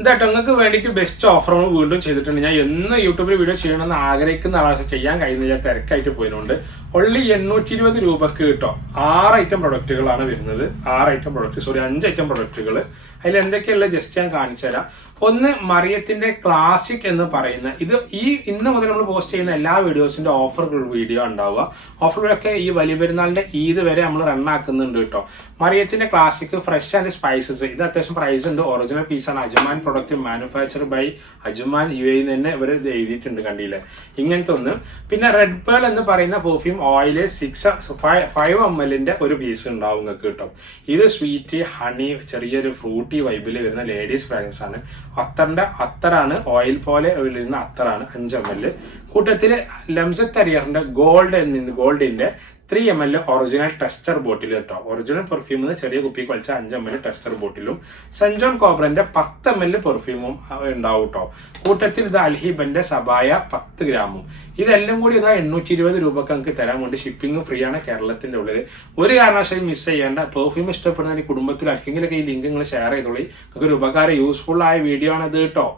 എന്താട്ടോ നിങ്ങൾക്ക് വേണ്ടിയിട്ട് best offer നമ്മൾ വീണ്ടും ചെയ്തിട്ടുണ്ട്. ഞാൻ എന്ന് യൂട്യൂബിൽ വീഡിയോ ചെയ്യണമെന്ന് ആഗ്രഹിക്കുന്ന ആളെ ചെയ്യാൻ കഴിയുന്നില്ല, തിരക്കായിട്ട് പോയതുകൊണ്ട്. ഒള്ളി 820 രൂപക്ക് കിട്ടോ 6 ഐറ്റം പ്രൊഡക്റ്റുകളാണ് വരുന്നത്. 5 ഐറ്റം പ്രൊഡക്റ്റുകൾ. അതിൽ എന്തൊക്കെയുള്ള ജസ്റ്റ് ഞാൻ കാണിച്ചു തരാം. ഒന്ന് മറിയത്തിന്റെ ക്ലാസിക് എന്ന് പറയുന്ന ഇത് ഇന്ന് മുതൽ നമ്മൾ പോസ്റ്റ് ചെയ്യുന്ന എല്ലാ വീഡിയോസിന്റെ ഓഫറുകൾ വീഡിയോ ഉണ്ടാവുക. ഓഫറുകളൊക്കെ ഈ വലിയ പെരുന്നാളിന്റെ ഈദ് വരെ നമ്മൾ റൺ ആക്കുന്നുണ്ട് കേട്ടോ. മറിയത്തിന്റെ ക്ലാസിക് ഫ്രഷ് ആൻഡ് സ്പൈസസ്, ഇത് അത്യാവശ്യം പ്രൈസ് ഉണ്ട്. ഒറിജിനൽ പീസാണ്. Ajman product manufacture by Ajman UAE തന്നെ ഇവർ ഇത് എഴുതിയിട്ടുണ്ട്, കണ്ടില്ലേ? ഇങ്ങനത്തെ ഒന്ന്. പിന്നെ റെഡ് പേൾ എന്ന് പറയുന്ന പെർഫ്യൂം ഓയില് 5 ml ഒരു പീസ് ഉണ്ടാവും നിങ്ങൾക്ക് കേട്ടോ. ഇത് സ്വീറ്റ് ഹണി ചെറിയൊരു ഫ്രൂട്ടി വൈബിൽ വരുന്ന ലേഡീസ് ഫ്രാഗ്രൻസ് ആണ്. അത്തറാണ്, ഓയിൽ പോലെ വരുന്ന അത്തറാണ് 5 ml. കൂട്ടത്തില് ലംസത്ത് അരിയറിന്റെ ഗോൾഡിന്റെ 3 ml ഒറിജിനൽ ടെസ്റ്റർ ബോട്ടിൽ കേട്ടോ. ഒറിജിനൽ പെർഫ്യൂമിന് ചെറിയ കുപ്പിക്ക് വലിച്ച 5 ml ടെസ്റ്റർ ബോട്ടിലും സെൻജോൺ കോബ്രന്റെ 10 ml പെർഫ്യൂമും ഉണ്ടാവും കേട്ടോ. കൂട്ടത്തിൽ ഇത് അൽഹിബന്റെ സബായ 10 ഗ്രാമും. ഇതെല്ലാം കൂടി ഇതാ 820 രൂപക്ക് നമുക്ക് തരാൻ വേണ്ടി ഷിപ്പിംഗ് ഫ്രീ ആണ് കേരളത്തിന്റെ ഉള്ളിൽ. ഒരു കാരണവശാലും മിസ് ചെയ്യേണ്ട. പെർഫ്യൂം ഇഷ്ടപ്പെടുന്ന ഈ കുടുംബത്തിൽ ആർക്കെങ്കിലൊക്കെ ഈ ലിങ്ക് നിങ്ങൾ ഷെയർ ചെയ്തോളി. നിങ്ങൾക്ക് ഒരു ഉപകാരം യൂസ്ഫുൾ ആയ വീഡിയോ ആണ് ഇത് കേട്ടോ.